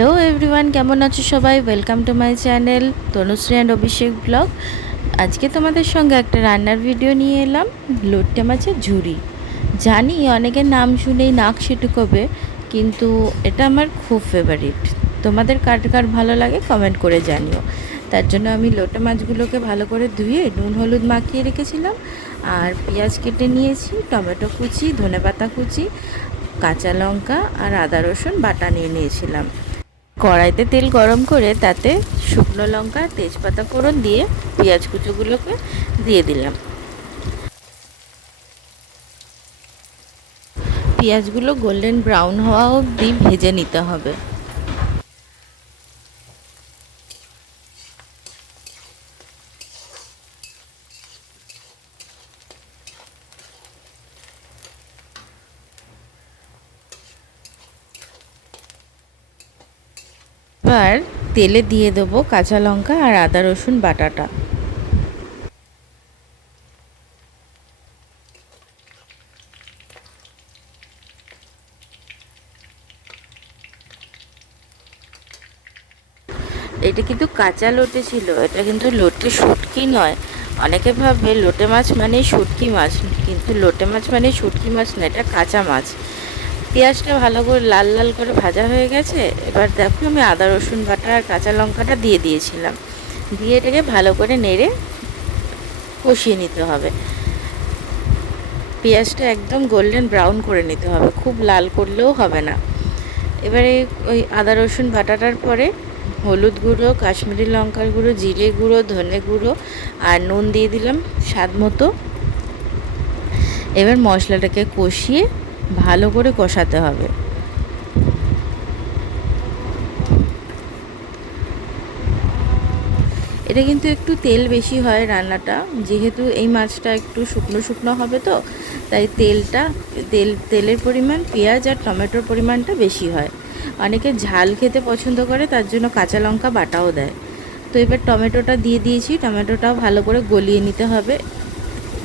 Hello everyone, কেমন আছো সবাই? Welcome to my channel Tanushree and Abhishek blog. আজকে তোমাদের সঙ্গে একটা রান্নার ভিডিও নিয়ে এলাম, লোটে মাছের ঝুরি। জানি অনেকের নাম শুনেই নাক সিটকবে, কিন্তু এটা আমার খুব ফেভারিট। তোমাদের কার কার ভালো লাগে কমেন্ট করে জানিও। তার জন্য আমি লোটে মাছগুলোকে ভালো করে ধুয়ে নুন হলুদ মাখিয়ে রেখেছিলাম, আর পেঁয়াজ কেটে নিয়েছি, টমেটো কুচি, ধনেপাতা কুচি, কাঁচা লঙ্কা আর আদা রসুন বাটা নিয়ে নিয়েছিলাম। কড়াইতে তেল গরম করে তাতে শুকনো লঙ্কা তেজপাতা ফোড়ন দিয়ে পেঁয়াজ কুচোগুলোকে দিয়ে দিলাম। পেঁয়াজগুলো গোল্ডেন ব্রাউন হওয়া অবধি ভেজে নিতে হবে। এবার তেলে দিয়ে দেবো কাঁচা লঙ্কা আর আদা রসুন বাটাটা। এটা কিন্তু কাঁচা লোটে ছিল, এটা কিন্তু লোটে শুটকি নয়। অনেকে ভাবে লোটে মাছ মানে শুটকি মাছ, কিন্তু লোটে মাছ মানে শুটকি মাছ না, এটা কাঁচা মাছ। পেঁয়াজটা ভালো করে লাল লাল করে ভাজা হয়ে গেছে। এবার দেখো আমি আদা রসুন বাটা আর কাঁচা লঙ্কাটা দিয়ে দিয়েছিলাম, দিয়ে এটাকে ভালো করে নেড়ে কষিয়ে নিতে হবে। পেঁয়াজটা একদম গোল্ডেন ব্রাউন করে নিতে হবে, খুব লাল করলেও হবে না। এবারে ওই আদা রসুন বাটাটার পরে হলুদ গুঁড়ো, কাশ্মীরি লঙ্কার গুঁড়ো, জিরে গুঁড়ো, ধনে গুঁড়ো আর নুন দিয়ে দিলাম স্বাদ মতো। এবার মশলাটাকে কষিয়ে ভালো করে কষাতে হবে। এটা কিন্তু একটু তেল বেশি হয় রান্নাটা, যেহেতু এই মাছটা একটু শুকনো শুকনো হবে, তো তাই তেলের পরিমাণ পেঁয়াজ আর টমেটোর পরিমাণটা বেশি হয়। অনেকে ঝাল খেতে পছন্দ করে, তার জন্য কাঁচা লঙ্কা বাটাও দেয়। তো এবার টমেটোটা দিয়ে দিয়েছি, টমেটোটাও ভালো করে গলিয়ে নিতে হবে,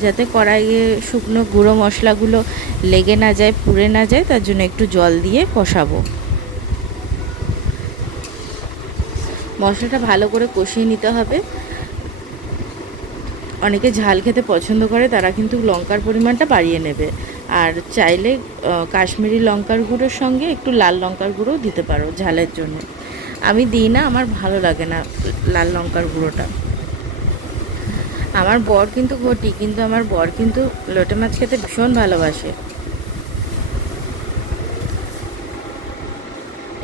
যাতে কড়াইয়ে শুকনো গুঁড়ো মশলাগুলো লেগে না যায়, পুড়ে না যায়। তার জন্য একটু জল দিয়ে কষাবো। মশলাটা ভালো করে কষিয়ে নিতে হবে। অনেকে ঝাল খেতে পছন্দ করে, তারা কিন্তু লঙ্কার পরিমাণটা বাড়িয়ে নেবে। আর চাইলে কাশ্মীরি লঙ্কার গুঁড়োর সঙ্গে একটু লাল লঙ্কার গুঁড়োও দিতে পারো ঝালের জন্য। আমি দিই না, আমার ভালো লাগে না লাল লঙ্কার গুঁড়োটা। আমার বর কিন্তু ঘটি, কিন্তু আমার বর কিন্তু লোটে মাছ খেতে ভীষণ ভালোবাসে।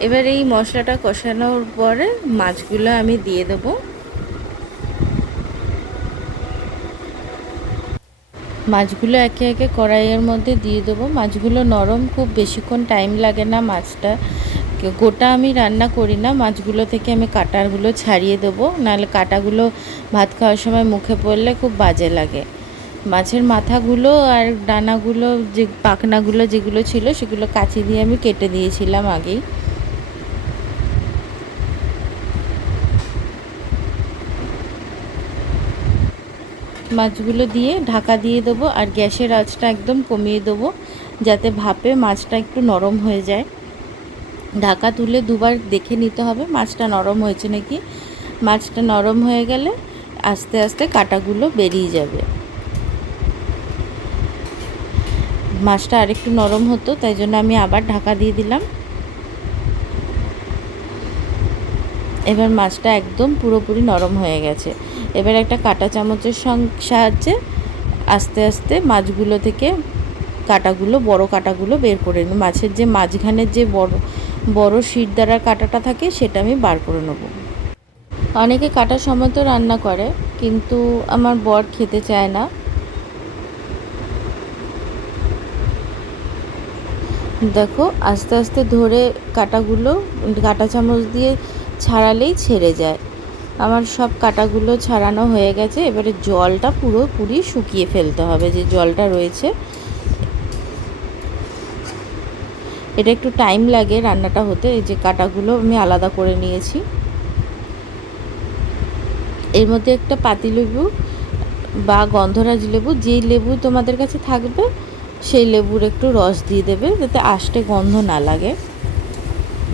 এবার এই মশলাটা কষানোর পরে মাছগুলো আমি দিয়ে দেবো। মাছগুলো একে একে কড়াইয়ের মধ্যে দিয়ে দেবো। মাছগুলো নরম, খুব বেশিক্ষণ টাইম লাগে না। মাছটা গোটা আমি রান্না করি না, মাছগুলো থেকে আমি কাঁটাগুলো ছাড়িয়ে দেবো, নাহলে কাঁটাগুলো ভাত খাওয়ার সময় মুখে পড়লে খুব বাজে লাগে। মাছের মাথাগুলো আর ডানাগুলো, যে পাখনাগুলো যেগুলো ছিল, সেগুলো কাঁচি দিয়ে আমি কেটে দিয়েছিলাম আগেই। মাছগুলো দিয়ে ঢাকা দিয়ে দেবো, আর গ্যাসের আঁচটা একদম কমিয়ে দেবো, যাতে ভাপে মাছটা একটু নরম হয়ে যায়। ঢাকা তুলে দুবার দেখে নিতে হবে মাছটা নরম হয়েছে নাকি। মাছটা নরম হয়ে গেলে আস্তে আস্তে কাঁটাগুলো বেরিয়ে যাবে। মাছটা আরেকটু নরম হতো, তাই জন্য আমি আবার ঢাকা দিয়ে দিলাম। এবার মাছটা একদম পুরোপুরি নরম হয়ে গেছে। এবার একটা কাঁটা চামচের সাহায্যে আস্তে আস্তে মাছগুলো থেকে কাঁটাগুলো, বড় কাঁটাগুলো বের করে নিই। মাছের যে মাঝখানের যে বড় বড় শিরদাঁড়ার কাঁটাটা থাকে, সেটা আমি বার করে নেব। অনেকে কাঁটা সমেত রান্না করে, কিন্তু আমার বর খেতে চায় না। দেখো আস্তে আস্তে ধরে কাঁটাগুলো কাঁটা চামচ দিয়ে ছাড়ালেই ছেড়ে যায়। আমার সব কাঁটাগুলো ছাড়ানো হয়ে গেছে। এবারে জলটা পুরোপুরি শুকিয়ে ফেলতে হবে, যে জলটা রয়েছে। এটা একটু টাইম লাগে রান্নাটা হতে। এই যে কাঁটাগুলো আমি আলাদা করে নিয়েছি। এর মধ্যে একটা পাতিলেবু বা গন্ধরাজ লেবু, যেই লেবু তোমাদের কাছে থাকবে সেই লেবুর একটু রস দিয়ে দেবে, যাতে আষ্টে গন্ধ না লাগে।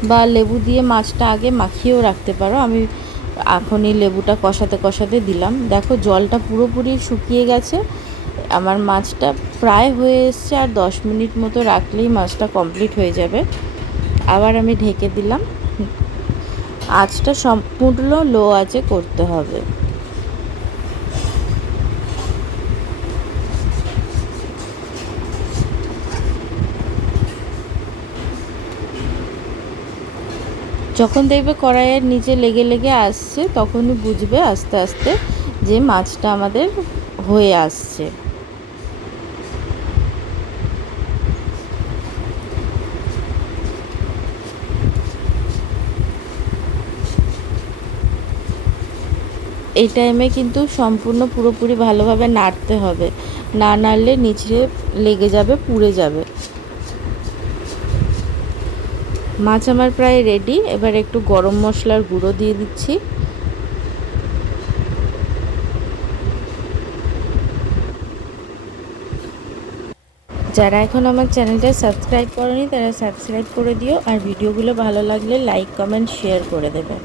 বা লেবু দিয়ে মাছটা আগে মাখিয়েও রাখতে পারো। আমি এখনই লেবুটা কষাতে কষাতে দিলাম। দেখো জলটা পুরোপুরি শুকিয়ে গেছে, আমার মাছটা প্রায় হয়ে এসছে, আর 10 মিনিট মতো রাখলেই মাছটা কমপ্লিট হয়ে যাবে। আবার আমি ঢেকে দিলাম। আঁচটা সম্পূর্ণ লো আঁচে করতে হবে। যখন দেখবে কড়াইয়ের নিচে লেগে লেগে আসছে, তখনই বুঝবে আস্তে আস্তে যে মাছটা আমাদের হয়ে আসছে। এই টাইমে কিন্তু সম্পূর্ণ পুরোপুরি ভালোভাবে নাড়তে হবে, না নাড়লে নিচে লেগে যাবে, পুড়ে যাবে। মাছ আমার প্রায় রেডি। এবার একটু গরম মশলার গুঁড়ো দিয়ে দিচ্ছি। যারা এখন আমার চ্যানেলটা সাবস্ক্রাইব করেনি তারা সাবস্ক্রাইব করে দিও, আর ভিডিওগুলো ভালো লাগলে লাইক কমেন্ট শেয়ার করে দেবে।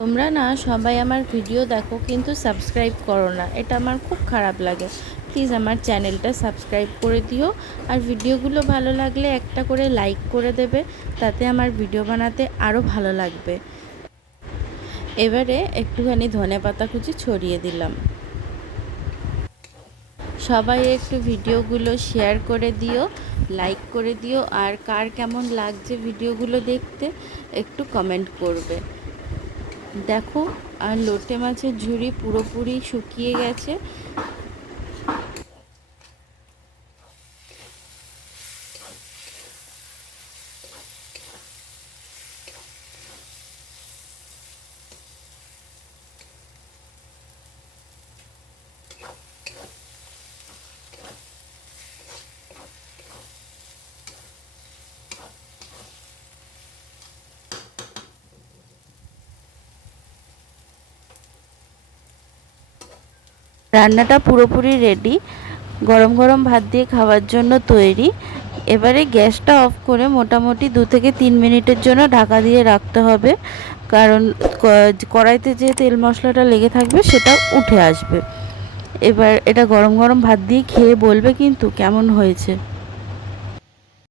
তোমরা না সবাই আমার ভিডিও দেখো কিন্তু সাবস্ক্রাইব করো না, এটা আমার খুব খারাপ লাগে। প্লিজ আমার চ্যানেলটা সাবস্ক্রাইব করে দিও, আর ভিডিওগুলো ভালো লাগলে একটা করে লাইক করে দেবে, তাতে আমার ভিডিও বানাতে আরও ভালো লাগবে। এবারে একটুখানি ধনেপাতা কুচি ছড়িয়ে দিলাম। সবাই একটু ভিডিওগুলো শেয়ার করে দিও, লাইক করে দিও, আর কার কেমন লাগছে ভিডিওগুলো দেখতে একটু কমেন্ট করবে। দেখো আর লোটে মাছের ঝুড়ি পুরোপুরি শুকিয়ে গেছে। রান্নাটা পুরোপুরি রেডি, গরম গরম ভাত দিয়ে খাওয়ার জন্য তৈরি। এবারে গ্যাসটা অফ করে মোটামুটি 2 থেকে 3 মিনিটের জন্য ঢাকা দিয়ে রাখতে হবে, কারণ কড়াইতে যে তেল মশলাটা লেগে থাকবে সেটা উঠে আসবে। এবার এটা গরম গরম ভাত দিয়ে খেয়ে বলবে কিন্তু কেমন হয়েছে।